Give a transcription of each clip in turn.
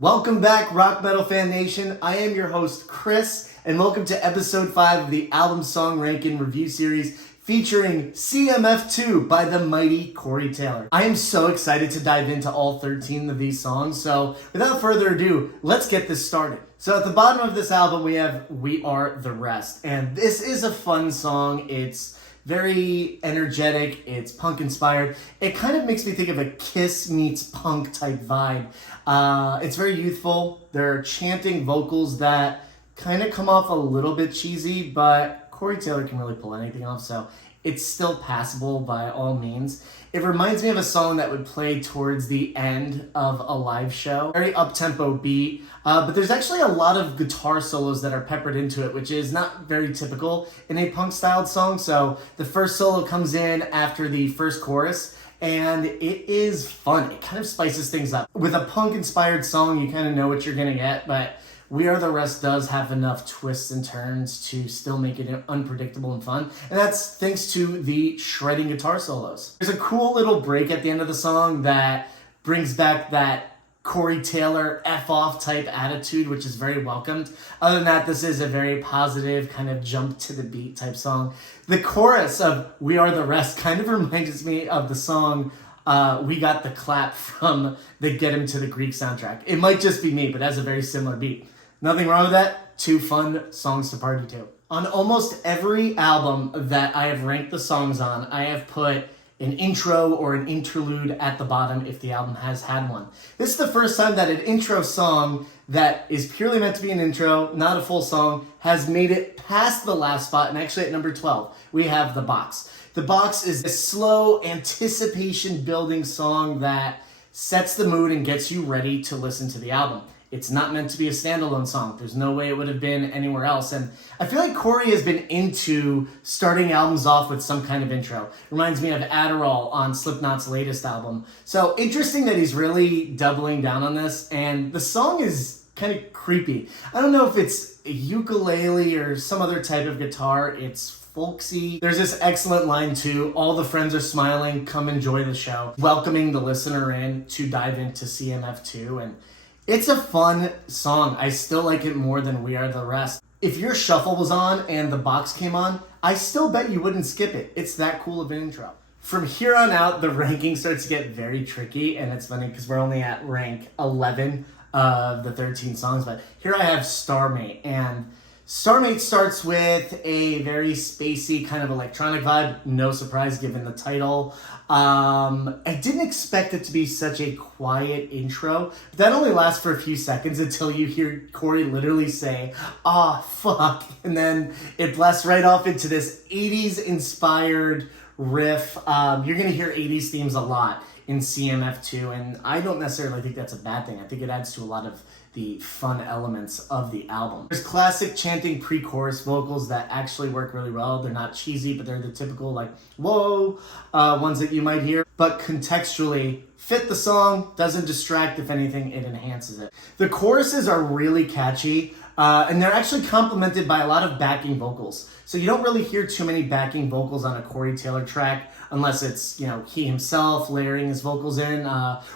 Welcome back, Rock Metal Fan Nation. I am your host, Chris, and welcome to episode 5 of the album song ranking review series featuring CMF2 by the mighty Corey Taylor. I am so excited to dive into all 13 of these songs, so without further ado, let's get this started. So at the bottom of this album, we have We Are the Rest, and this is a fun song. It's very energetic, it's punk inspired. It kind of makes me think of a Kiss meets punk type vibe. It's very youthful. There are chanting vocals that kind of come off a little bit cheesy, but Corey Taylor can really pull anything off, so it's still passable by all means. It reminds me of a song that would play towards the end of a live show. Very up-tempo beat, but there's actually a lot of guitar solos that are peppered into it, which is not very typical in a punk-styled song. So the first solo comes in after the first chorus, and it is fun. It kind of spices things up. With a punk-inspired song, you kind of know what you're gonna get, but We Are the Rest does have enough twists and turns to still make it unpredictable and fun, and that's thanks to the shredding guitar solos. There's a cool little break at the end of the song that brings back that Corey Taylor F-off type attitude, which is very welcomed. Other than that, this is a very positive kind of jump to the beat type song. The chorus of We Are the Rest kind of reminds me of the song We Got the Clap from the Get Him to the Greek soundtrack. It might just be me, but it has a very similar beat. Nothing wrong with that. 2 fun songs to party to. On almost every album that I have ranked the songs on, I have put an intro or an interlude at the bottom if the album has had one. This is the first time that an intro song that is purely meant to be an intro, not a full song, has made it past the last spot, and actually at number 12, we have The Box. The Box is a slow, anticipation-building song that sets the mood and gets you ready to listen to the album. It's not meant to be a standalone song. There's no way it would have been anywhere else. And I feel like Corey has been into starting albums off with some kind of intro. Reminds me of Adderall on Slipknot's latest album. So interesting that he's really doubling down on this. And the song is kind of creepy. I don't know if it's a ukulele or some other type of guitar. It's folksy. There's this excellent line too. All the friends are smiling. Come enjoy the show. Welcoming the listener in to dive into CMF2. And it's a fun song. I still like it more than We Are the Rest. If your shuffle was on and The Box came on, I still bet you wouldn't skip it. It's that cool of an intro. From here on out, the ranking starts to get very tricky, and it's funny because we're only at rank 11 of the 13 songs, but here I have Starmate, and Starmate starts with a very spacey kind of electronic vibe. No surprise given the title. I didn't expect it to be such a quiet intro. But that only lasts for a few seconds until you hear Corey literally say, "Ah, fuck." And then it blasts right off into this 80s inspired riff. You're going to hear 80s themes a lot in CMF2, and I don't necessarily think that's a bad thing. I think it adds to a lot of the fun elements of the album. There's classic chanting pre-chorus vocals that actually work really well. They're not cheesy, but they're the typical like, whoa, ones that you might hear. But contextually, fit the song, doesn't distract. If anything, it enhances it. The choruses are really catchy, and they're actually complemented by a lot of backing vocals. So you don't really hear too many backing vocals on a Corey Taylor track, unless it's, he himself layering his vocals in.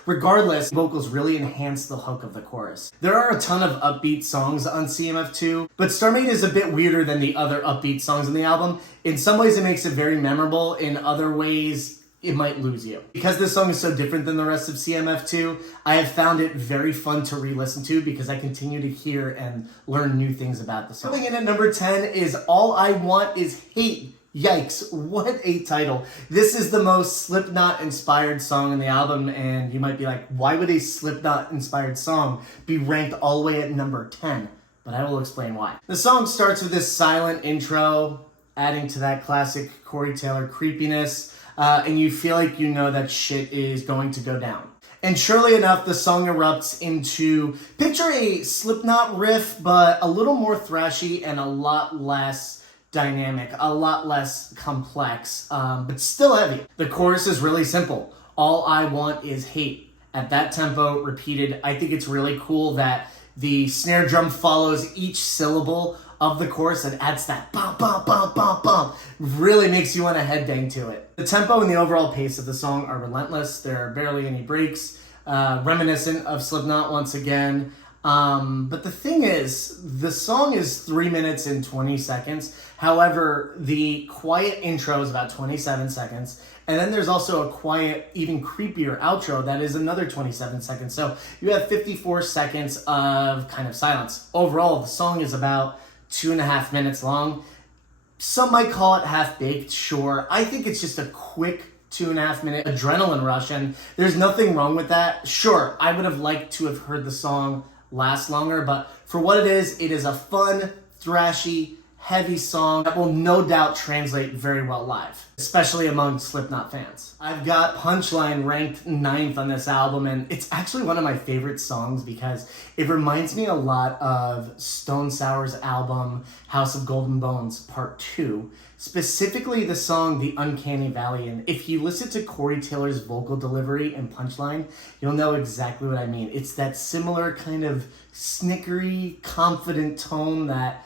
Regardless, vocals really enhance the hook of the chorus. There are a ton of upbeat songs on CMF2, but Starmate is a bit weirder than the other upbeat songs on the album. In some ways, it makes it very memorable. In other ways, it might lose you. Because this song is so different than the rest of CMF2, I have found it very fun to re-listen to because I continue to hear and learn new things about the song. Coming in at number 10 is All I Want Is Hate. Yikes, what a title. This is the most Slipknot-inspired song in the album, and you might be like, why would a Slipknot-inspired song be ranked all the way at number 10? But I will explain why. The song starts with this silent intro, adding to that classic Corey Taylor creepiness, and you feel like you know that shit is going to go down. And surely enough, the song erupts into, picture a Slipknot riff, but a little more thrashy and a lot less dynamic, a lot less complex, but still heavy. The chorus is really simple. All I want is hate. At that tempo, repeated. I think it's really cool that the snare drum follows each syllable of the chorus and adds that bum, bum, bum, bum, bum. Really makes you want to headbang to it. The tempo and the overall pace of the song are relentless. There are barely any breaks. reminiscent of Slipknot once again. But the thing is, the song is 3 minutes and 20 seconds. However, the quiet intro is about 27 seconds. And then there's also a quiet, even creepier outro that is another 27 seconds. So you have 54 seconds of kind of silence. Overall, the song is about 2.5 minutes long. Some might call it half-baked, sure. I think it's just a quick 2.5 minute adrenaline rush, and there's nothing wrong with that. Sure, I would have liked to have heard the song last longer, but for what it is a fun, thrashy, heavy song that will no doubt translate very well live, especially among Slipknot fans. I've got Punchline ranked 9th on this album, and it's actually one of my favorite songs because it reminds me a lot of Stone Sour's album House of Golden Bones Part 2, specifically the song The Uncanny Valley. And if you listen to Corey Taylor's vocal delivery and Punchline, you'll know exactly what I mean. It's that similar kind of snickery, confident tone that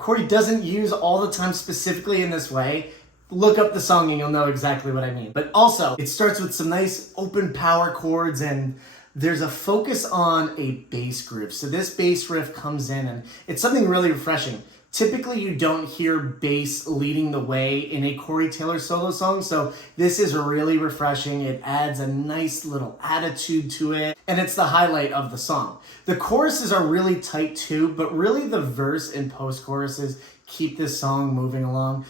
Corey doesn't use all the time specifically in this way. Look up the song and you'll know exactly what I mean. But also, it starts with some nice open power chords, and there's a focus on a bass groove. So this bass riff comes in and it's something really refreshing. Typically, you don't hear bass leading the way in a Corey Taylor solo song, so this is really refreshing. It adds a nice little attitude to it, and it's the highlight of the song. The choruses are really tight too, but really the verse and post-choruses keep this song moving along.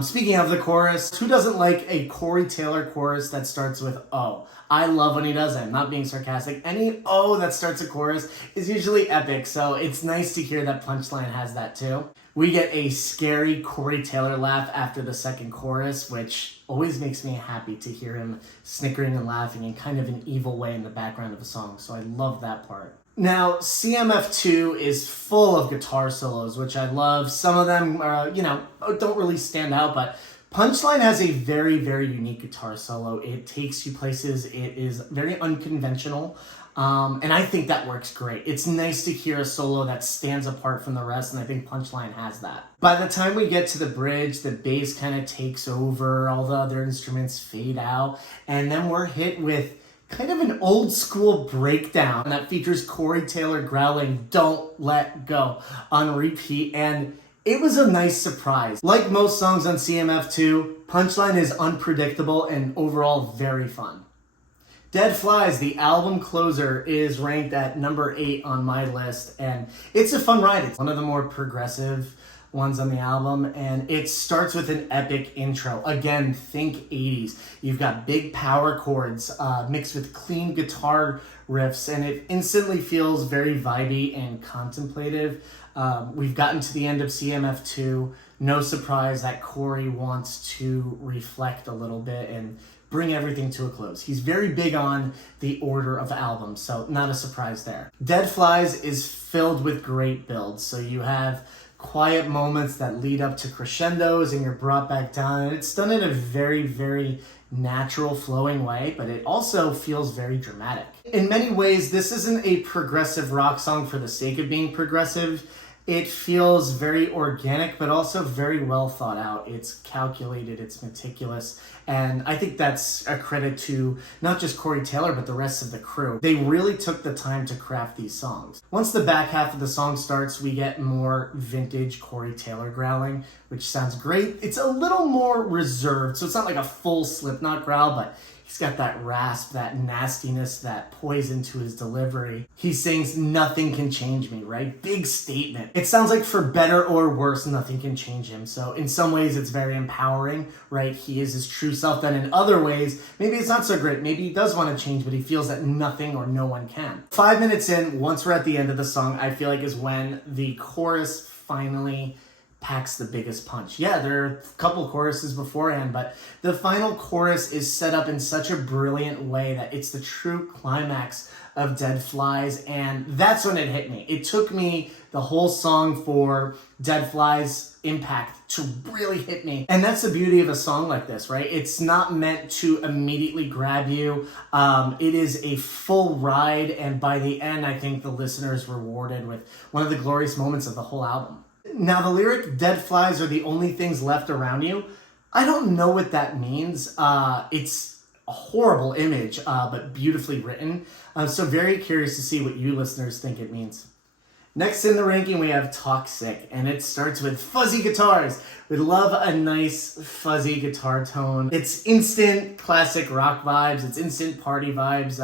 Speaking of the chorus, who doesn't like a Corey Taylor chorus that starts with "oh"? I love when he does it. I'm not being sarcastic. Any "oh" that starts a chorus is usually epic, so it's nice to hear that Punchline has that too. We get a scary Corey Taylor laugh after the second chorus, which always makes me happy to hear him snickering and laughing in kind of an evil way in the background of a song, so I love that part. Now, CMF2 is full of guitar solos, which I love. Some of them, don't really stand out, but Punchline has a very, very unique guitar solo. It takes you places. It is very unconventional, and I think that works great. It's nice to hear a solo that stands apart from the rest, and I think Punchline has that. By the time we get to the bridge, the bass kind of takes over, all the other instruments fade out, and then we're hit with kind of an old school breakdown that features Corey Taylor growling "Don't Let Go" on repeat, and it was a nice surprise. Like most songs on CMF2, Punchline is unpredictable and overall very fun. Dead Flies, the album closer, is ranked at number 8 on my list, and it's a fun ride. It's one of the more progressive ones on the album, and it starts with an epic intro. Again, think 80s. You've got big power chords mixed with clean guitar riffs, and it instantly feels very vibey and contemplative. We've gotten to the end of CMF2. No surprise that Corey wants to reflect a little bit and bring everything to a close. He's very big on the order of albums, so not a surprise there. Dead Flies is filled with great builds. So you have quiet moments that lead up to crescendos and you're brought back down. And it's done in a very, very natural, flowing way, but it also feels very dramatic. In many ways, this isn't a progressive rock song for the sake of being progressive. It feels very organic, but also very well thought out. It's calculated, it's meticulous, and I think that's a credit to not just Corey Taylor, but the rest of the crew. They really took the time to craft these songs. Once the back half of the song starts, we get more vintage Corey Taylor growling, which sounds great. It's a little more reserved, so it's not like a full Slipknot growl, but he's got that rasp, that nastiness, that poison to his delivery. He sings, "Nothing can change me," right? Big statement. It sounds like for better or worse, nothing can change him. So in some ways, it's very empowering, right? He is his true self. Then in other ways, maybe it's not so great. Maybe he does want to change, but he feels that nothing or no one can. 5 minutes in, once we're at the end of the song, I feel like is when the chorus finally packs the biggest punch. Yeah, there are a couple choruses beforehand, but the final chorus is set up in such a brilliant way that it's the true climax of Dead Flies, and that's when it hit me. It took me the whole song for Dead Flies' impact to really hit me. And that's the beauty of a song like this, right? It's not meant to immediately grab you. It is a full ride, and by the end, I think the listener is rewarded with one of the glorious moments of the whole album. Now, the lyric, "Dead flies are the only things left around you," I don't know what that means. It's a horrible image, but beautifully written. So very curious to see what you listeners think it means. Next in the ranking, we have Toxic, and it starts with fuzzy guitars. We love a nice fuzzy guitar tone. It's instant classic rock vibes. It's instant party vibes.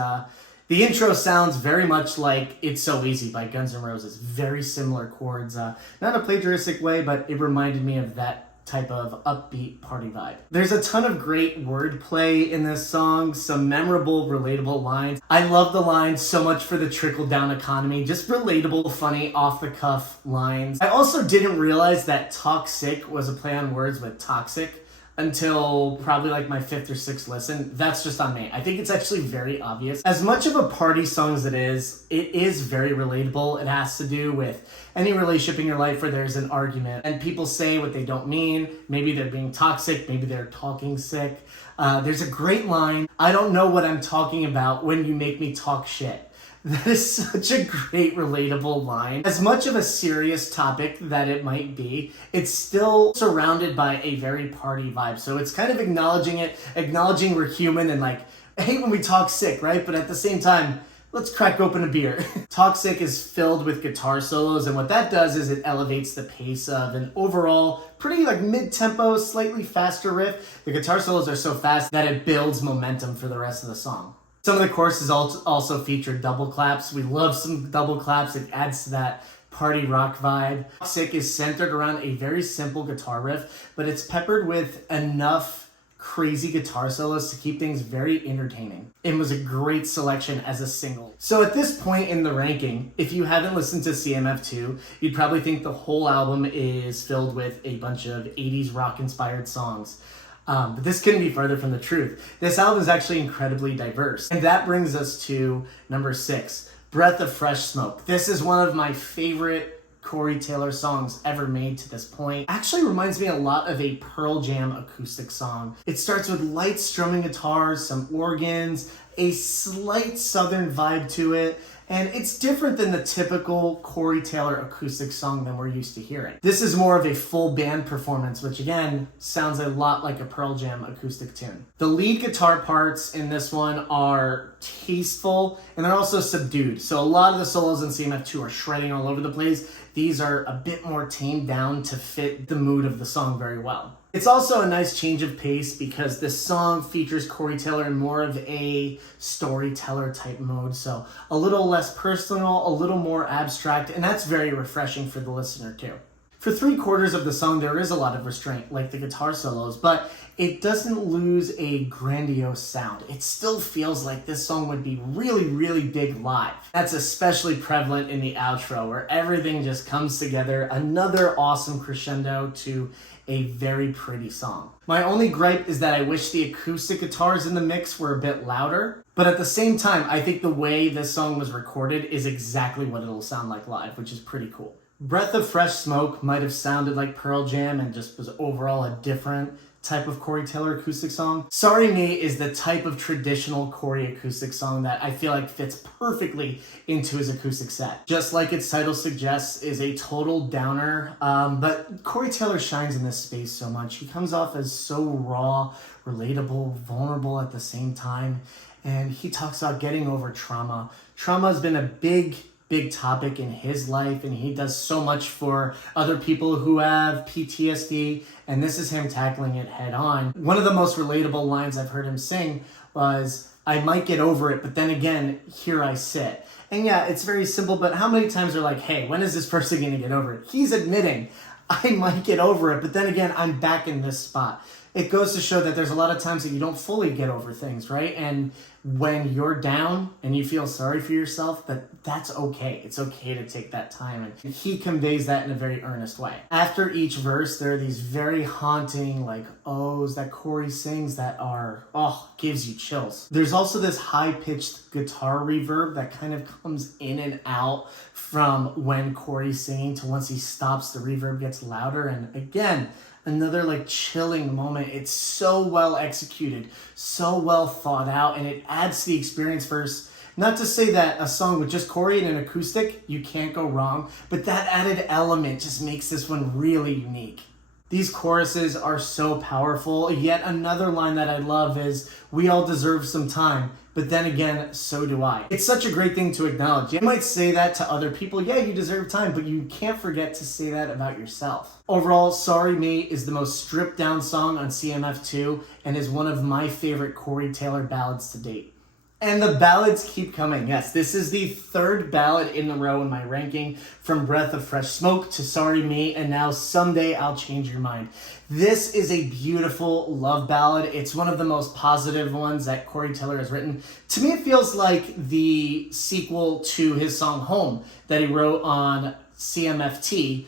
The intro sounds very much like It's So Easy by Guns N' Roses. Very similar chords. Not a plagiaristic way, but it reminded me of that type of upbeat party vibe. There's a ton of great wordplay in this song, some memorable, relatable lines. I love the lines so much for the trickle-down economy, just relatable, funny, off-the-cuff lines. I also didn't realize that Toxic was a play on words with toxic until probably like my 5th or 6th listen. That's just on me. I think it's actually very obvious. As much of a party song as it is very relatable. It has to do with any relationship in your life where there's an argument and people say what they don't mean. Maybe they're being toxic, maybe they're talking sick. There's a great line, "I don't know what I'm talking about when you make me talk shit." That is such a great, relatable line. As much of a serious topic that it might be, it's still surrounded by a very party vibe. So it's kind of acknowledging we're human and like, I hate when we talk sick, right? But at the same time, let's crack open a beer. Toxic is filled with guitar solos, and what that does is it elevates the pace of an overall pretty like mid-tempo, slightly faster riff. The guitar solos are so fast that it builds momentum for the rest of the song. Some of the choruses also feature double claps. We love some double claps. It adds to that party rock vibe. Toxic is centered around a very simple guitar riff, but it's peppered with enough crazy guitar solos to keep things very entertaining. It was a great selection as a single. So at this point in the ranking, if you haven't listened to CMF2, you'd probably think the whole album is filled with a bunch of 80s rock inspired songs. But this couldn't be further from the truth. This album is actually incredibly diverse. And that brings us to number 6, Breath of Fresh Smoke. This is one of my favorite Corey Taylor songs ever made to this point. Actually reminds me a lot of a Pearl Jam acoustic song. It starts with light strumming guitars, some organs, a slight southern vibe to it, and it's different than the typical Corey Taylor acoustic song than we're used to hearing. This is more of a full band performance, which again, sounds a lot like a Pearl Jam acoustic tune. The lead guitar parts in this one are tasteful, and they're also subdued. So a lot of the solos in CMF2 are shredding all over the place. These are a bit more tamed down to fit the mood of the song very well. It's also a nice change of pace because this song features Corey Taylor in more of a storyteller type mode. So a little less personal, a little more abstract, and that's very refreshing for the listener too. For 3/4 of the song, there is a lot of restraint, like the guitar solos, but it doesn't lose a grandiose sound. It still feels like this song would be really, really big live. That's especially prevalent in the outro, where everything just comes together. Another awesome crescendo to a very pretty song. My only gripe is that I wish the acoustic guitars in the mix were a bit louder, but at the same time, I think the way this song was recorded is exactly what it'll sound like live, which is pretty cool. Breath of Fresh Smoke might have sounded like Pearl Jam and just was overall a different type of Corey Taylor acoustic song. Sorry Me is the type of traditional Corey acoustic song that I feel like fits perfectly into his acoustic set. Just like its title suggests, is a total downer, but Corey Taylor shines in this space so much. He comes off as so raw, relatable, vulnerable at the same time, and he talks about getting over trauma. Trauma has been a big topic in his life, and he does so much for other people who have PTSD, and this is him tackling it head on. One of the most relatable lines I've heard him sing was, "I might get over it, but then again, here I sit." And yeah, it's very simple, but how many times are like, hey, when is this person gonna get over it? He's admitting, I might get over it, but then again, I'm back in this spot. It goes to show that there's a lot of times that you don't fully get over things, right? And when you're down and you feel sorry for yourself, that's okay. It's okay to take that time. And he conveys that in a very earnest way. After each verse, there are these very haunting like ohs that Corey sings that are, gives you chills. There's also this high-pitched guitar reverb that kind of comes in and out from when Corey's singing to once he stops, the reverb gets louder. And again, another like chilling moment. It's so well executed, so well thought out, and it adds to the experience first. Not to say that a song with just Corey and an acoustic, you can't go wrong, but that added element just makes this one really unique. These choruses are so powerful. Yet another line that I love is, "We all deserve some time, but then again, so do I." It's such a great thing to acknowledge. You might say that to other people, yeah, you deserve time, but you can't forget to say that about yourself. Overall, Sorry Me is the most stripped down song on CMF2 and is one of my favorite Corey Taylor ballads to date. And the ballads keep coming. Yes, this is the third ballad in a row in my ranking, from Breath of Fresh Smoke to Sorry Me, and now Someday I'll Change Your Mind. This is a beautiful love ballad. It's one of the most positive ones that Corey Taylor has written. To me, it feels like the sequel to his song Home that he wrote on CMFT,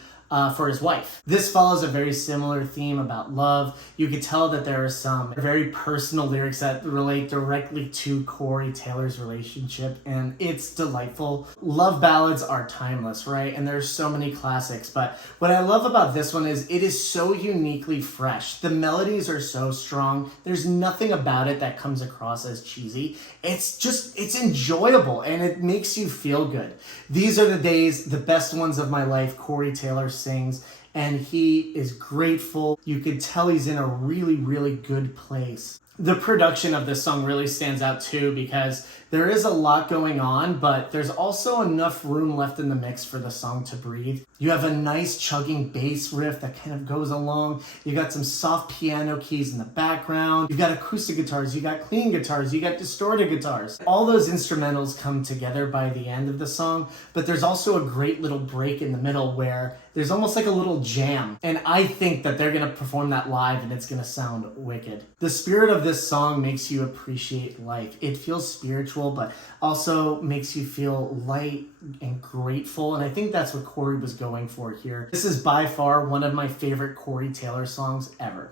for his wife. This follows a very similar theme about love. You could tell that there are some very personal lyrics that relate directly to Corey Taylor's relationship, and it's delightful. Love ballads are timeless, right? And there's so many classics, but what I love about this one is it is so uniquely fresh. The melodies are so strong. There's nothing about it that comes across as cheesy. It's enjoyable, and it makes you feel good. These are the days, the best ones of my life, Corey Taylor sings, and he is grateful. You could tell he's in a really, really good place. The production of this song really stands out too, because there is a lot going on, but there's also enough room left in the mix for the song to breathe. You have a nice chugging bass riff that kind of goes along. You got some soft piano keys in the background. You've got acoustic guitars, you got clean guitars, you got distorted guitars. All those instrumentals come together by the end of the song, but there's also a great little break in the middle where there's almost like a little jam. And I think that they're gonna perform that live and it's gonna sound wicked. The spirit of this song makes you appreciate life. It feels spiritual, but also makes you feel light and grateful. And I think that's what Corey was going for here. This is by far one of my favorite Corey Taylor songs ever.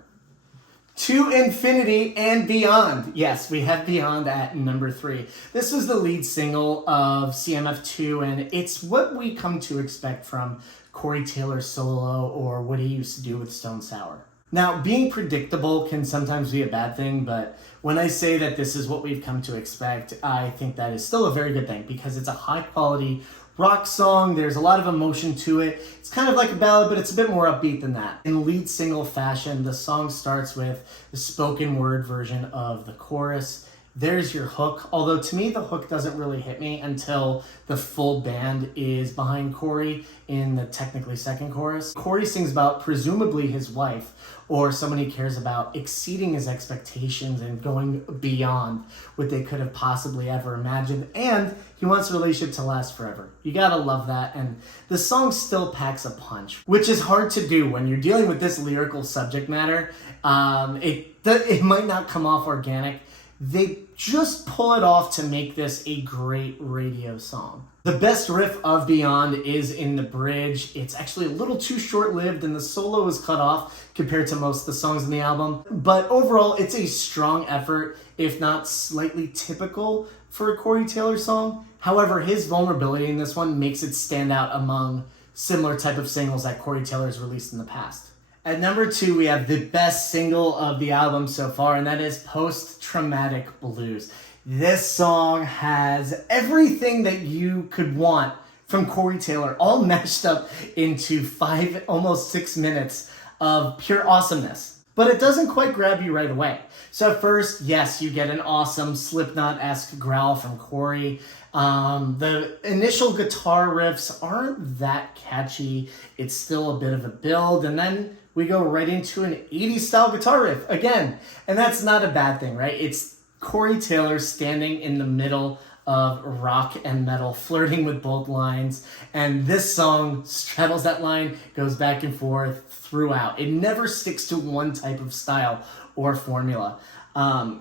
To Infinity and Beyond. Yes, we have Beyond at number 3. This was the lead single of CMF2, and it's what we come to expect from Corey Taylor solo, or what he used to do with Stone Sour. Now, being predictable can sometimes be a bad thing, but when I say that this is what we've come to expect, I think that is still a very good thing, because it's a high quality rock song. There's a lot of emotion to it. It's kind of like a ballad, but it's a bit more upbeat than that. In lead single fashion, the song starts with the spoken word version of the chorus. There's your hook, although to me the hook doesn't really hit me until the full band is behind Corey in the technically second chorus. Corey sings about presumably his wife, or someone he cares about, exceeding his expectations and going beyond what they could have possibly ever imagined, and he wants the relationship to last forever. You gotta love that, and the song still packs a punch, which is hard to do when you're dealing with this lyrical subject matter. It might not come off organic. They just pull it off to make this a great radio song. The best riff of Beyond is in the bridge. It's actually a little too short-lived, and the solo is cut off compared to most of the songs in the album. But overall, it's a strong effort, if not slightly typical for a Corey Taylor song. However, his vulnerability in this one makes it stand out among similar type of singles that Corey Taylor has released in the past. At number 2, we have the best single of the album so far, and that is Post-Traumatic Blues. This song has everything that you could want from Corey Taylor, all mashed up into 5, almost 6 minutes of pure awesomeness. But it doesn't quite grab you right away. So at first, yes, you get an awesome Slipknot-esque growl from Corey. The initial guitar riffs aren't that catchy. It's still a bit of a build, and then we go right into an 80s style guitar riff again. And that's not a bad thing, right? It's Corey Taylor standing in the middle of rock and metal, flirting with both lines. And this song straddles that line, goes back and forth throughout. It never sticks to one type of style or formula.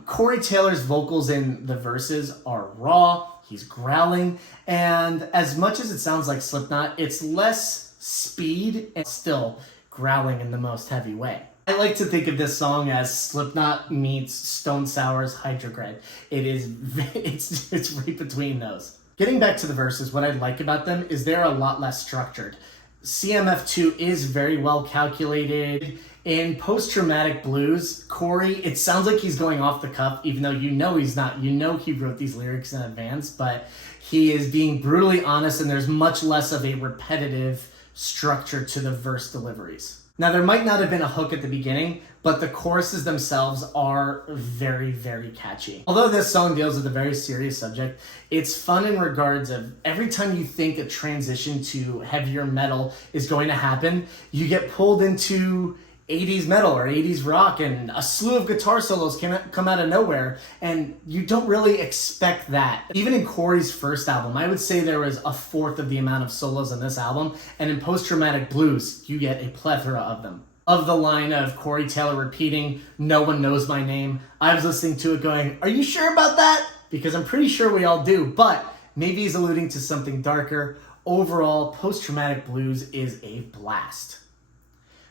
Corey Taylor's vocals in the verses are raw. He's growling. And as much as it sounds like Slipknot, it's less speed and still growling in the most heavy way. I like to think of this song as Slipknot meets Stone Sour's Hydrogrid. It's right between those. Getting back to the verses, what I like about them is they're a lot less structured. CMF2 is very well calculated. In Post-Traumatic Blues, Corey, it sounds like he's going off the cuff, even though you know he's not. You know he wrote these lyrics in advance, but he is being brutally honest, and there's much less of a repetitive structure to the verse deliveries. Now, there might not have been a hook at the beginning, but the choruses themselves are very, very catchy. Although this song deals with a very serious subject, it's fun in regards of every time you think a transition to heavier metal is going to happen, you get pulled into 80s metal or 80s rock, and a slew of guitar solos can come out of nowhere, and you don't really expect that. Even in Corey's first album, I would say there was a fourth of the amount of solos on this album, and in Post-Traumatic Blues, you get a plethora of them. Of the line of Corey Taylor repeating, "No one knows my name," I was listening to it going, are you sure about that? Because I'm pretty sure we all do, but maybe he's alluding to something darker. Overall, Post-Traumatic Blues is a blast.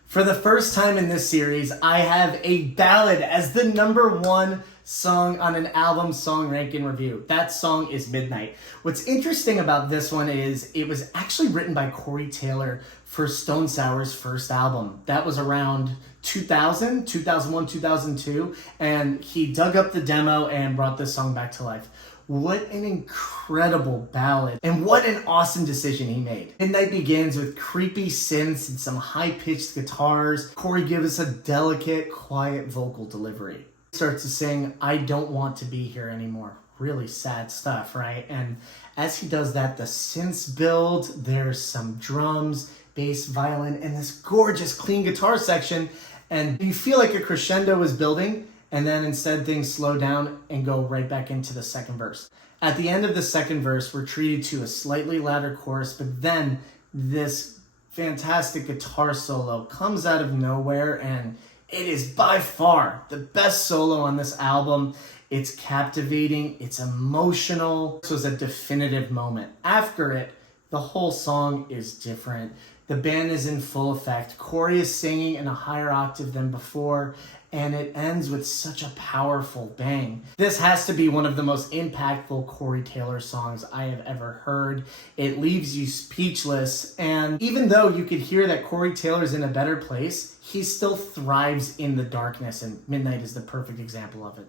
For the first time in this series, I have a ballad as the #1 song on an album song ranking review. That song is Midnight. What's interesting about this one is it was actually written by Corey Taylor for Stone Sour's first album. That was around 2000, 2001, 2002, and he dug up the demo and brought this song back to life. What an incredible ballad, and what an awesome decision he made. Midnight begins with creepy synths and some high-pitched guitars. Corey gives us a delicate, quiet vocal delivery. He starts to sing, "I don't want to be here anymore." Really sad stuff, right? And as he does that, the synths build, there's some drums, bass, violin, and this gorgeous clean guitar section, and you feel like a crescendo is building, and then instead things slow down and go right back into the second verse. At the end of the second verse, we're treated to a slightly louder chorus, but then this fantastic guitar solo comes out of nowhere, and it is by far the best solo on this album. It's captivating, it's emotional. This was a definitive moment. After it, the whole song is different. The band is in full effect. Corey is singing in a higher octave than before, and it ends with such a powerful bang. This has to be one of the most impactful Corey Taylor songs I have ever heard. It leaves you speechless, and even though you could hear that Corey Taylor's in a better place, he still thrives in the darkness, and Midnight is the perfect example of it.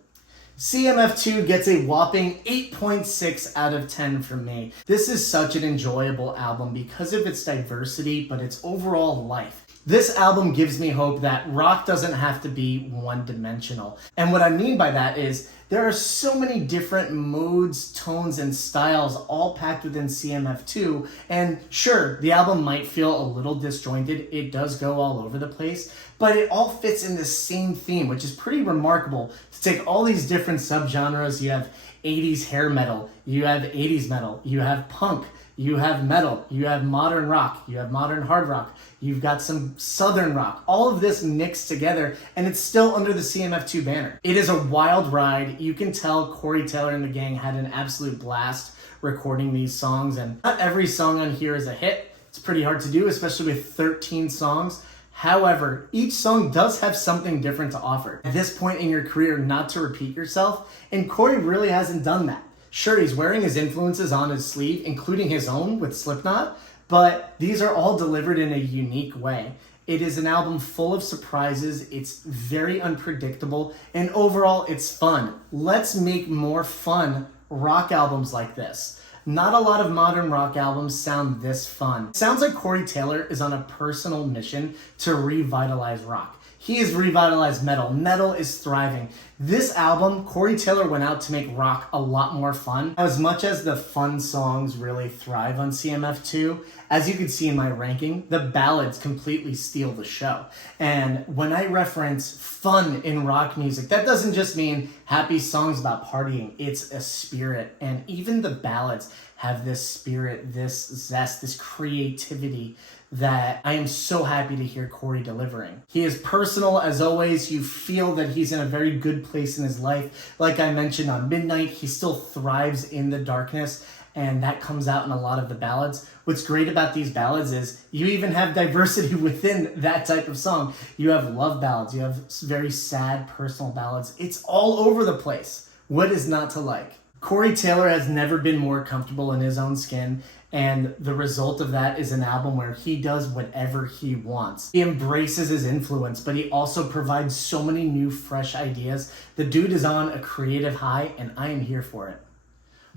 CMF2 gets a whopping 8.6 out of 10 from me. This is such an enjoyable album because of its diversity, but its overall life. This album gives me hope that rock doesn't have to be one-dimensional. And what I mean by that is there are so many different moods, tones, and styles all packed within CMF2. And sure, the album might feel a little disjointed. It does go all over the place, but it all fits in the same theme, which is pretty remarkable to take all these different subgenres. You have 80s hair metal, you have 80s metal, you have punk, you have metal, you have modern rock, you have modern hard rock, you've got some southern rock, all of this mixed together, and it's still under the CMF2 banner. It is a wild ride. You can tell Corey Taylor and the gang had an absolute blast recording these songs, and not every song on here is a hit. It's pretty hard to do, especially with 13 songs. However, each song does have something different to offer. At this point in your career, not to repeat yourself, and Corey really hasn't done that. Sure, he's wearing his influences on his sleeve, including his own with Slipknot, but these are all delivered in a unique way. It is an album full of surprises, it's very unpredictable, and overall it's fun. Let's make more fun rock albums like this. Not a lot of modern rock albums sound this fun. It sounds like Corey Taylor is on a personal mission to revitalize rock. He has revitalized metal. Metal is thriving. This album, Corey Taylor went out to make rock a lot more fun. As much as the fun songs really thrive on CMF2, as you can see in my ranking, the ballads completely steal the show. And when I reference fun in rock music, that doesn't just mean happy songs about partying. It's a spirit. And even the ballads have this spirit, this zest, this creativity that I am so happy to hear Corey delivering. He is personal as always. You feel that he's in a very good place in his life. Like I mentioned on Midnight, he still thrives in the darkness, and that comes out in a lot of the ballads. What's great about these ballads is you even have diversity within that type of song. You have love ballads, you have very sad personal ballads. It's all over the place. What is not to like? Corey Taylor has never been more comfortable in his own skin, and the result of that is an album where he does whatever he wants. He embraces his influence, but he also provides so many new, fresh ideas. The dude is on a creative high, and I am here for it.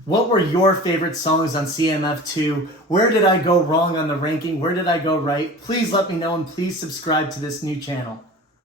What were your favorite songs on CMF2? Where did I go wrong on the ranking? Where did I go right? Please let me know and please subscribe to this new channel.